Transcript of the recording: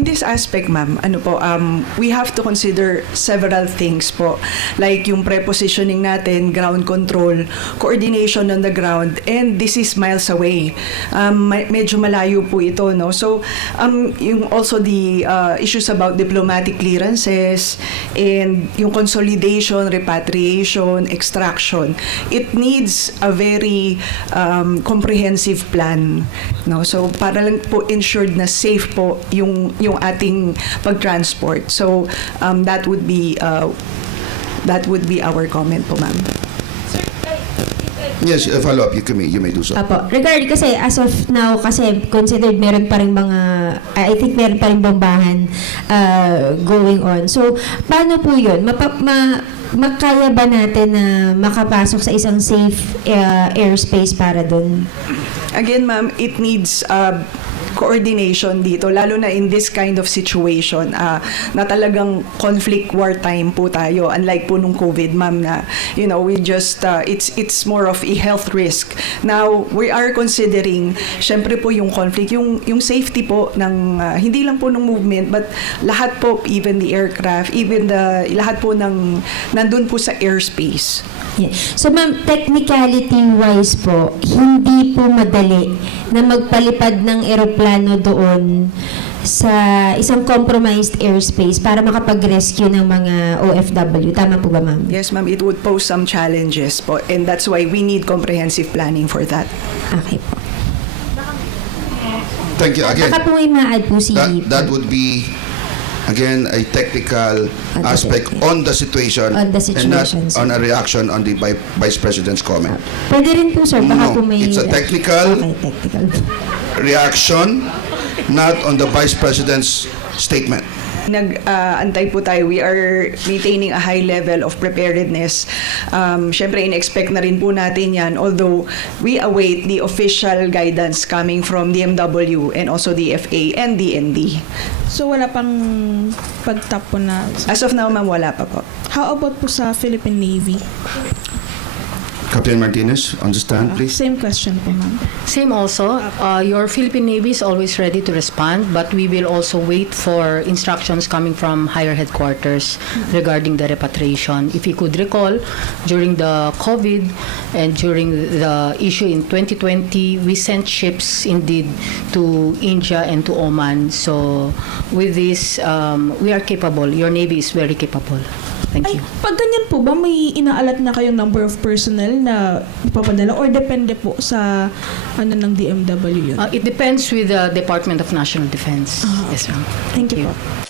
in this aspect, ma'am, we have to consider several things po. Like yung prepositioning natin, ground control, coordination on the ground, and this is miles away. Medyo malayo po ito, no? So, yung also the issues about diplomatic clearances and yung consolidation, repatriation, extraction. It needs a very comprehensive plan, no? So, para lang po ensured na safe po yung ating pag-transport. So, that would be our comment po, ma'am. Yes, follow up. You may do so. Apo. Regarding kasi as of now, kasi considered meron pa rin mga, I think meron pa rin bombahan going on. So, paano po yun? Makaya ba natin na makapasok sa isang safe airspace para dun? Again, ma'am, it needs coordination dito, lalo na in this kind of situation na talagang conflict wartime po tayo, unlike po nung COVID, ma'am, na we just it's more of a health risk. Now we are considering syempre po yung conflict, yung safety po ng hindi lang po ng movement but lahat po, even the aircraft, even lahat po ng nandun po sa airspace. Yeah. So ma'am, technicality-wise po, hindi po madali na magpalipad ng eroplano doon sa isang compromised airspace para makapag-rescue ng mga OFW. Tama po ba, ma'am? Yes, ma'am, it would pose some challenges po, and that's why we need comprehensive planning for that. Okay po. Thank you again. Baka po may ma-add po si... That would be again a technical aspect on the situation, On the and not situation, sir. on a reaction on the Vice President's comment. Pwede rin po, sir. Baka No, po may... it's a technical Okay, technical. reaction, not on the Vice President's statement. Nag-antay po tayo. We are maintaining a high level of preparedness. Siyempre, in-expect na rin po natin yan, although we await the official guidance coming from DMW and also the FA and DND. So wala pang pagtap po na... As of now, ma'am, wala pa po. How about po sa Philippine Navy? Captain Martinez, on the stand, please. Same question po, ma'am. Same also. Your Philippine Navy is always ready to respond, but we will also wait for instructions coming from higher headquarters regarding the repatriation. If you could recall, during the COVID and during the issue in 2020, we sent ships indeed to India and to Oman. So with this, we are capable. Your Navy is very capable. Thank you. Pag ganyan po ba, may inaalat na kayong number of personnel na ipapadala or depende po sa ng DMW yun? It depends with the Department of National Defense. Yes, ma'am. Thank you po.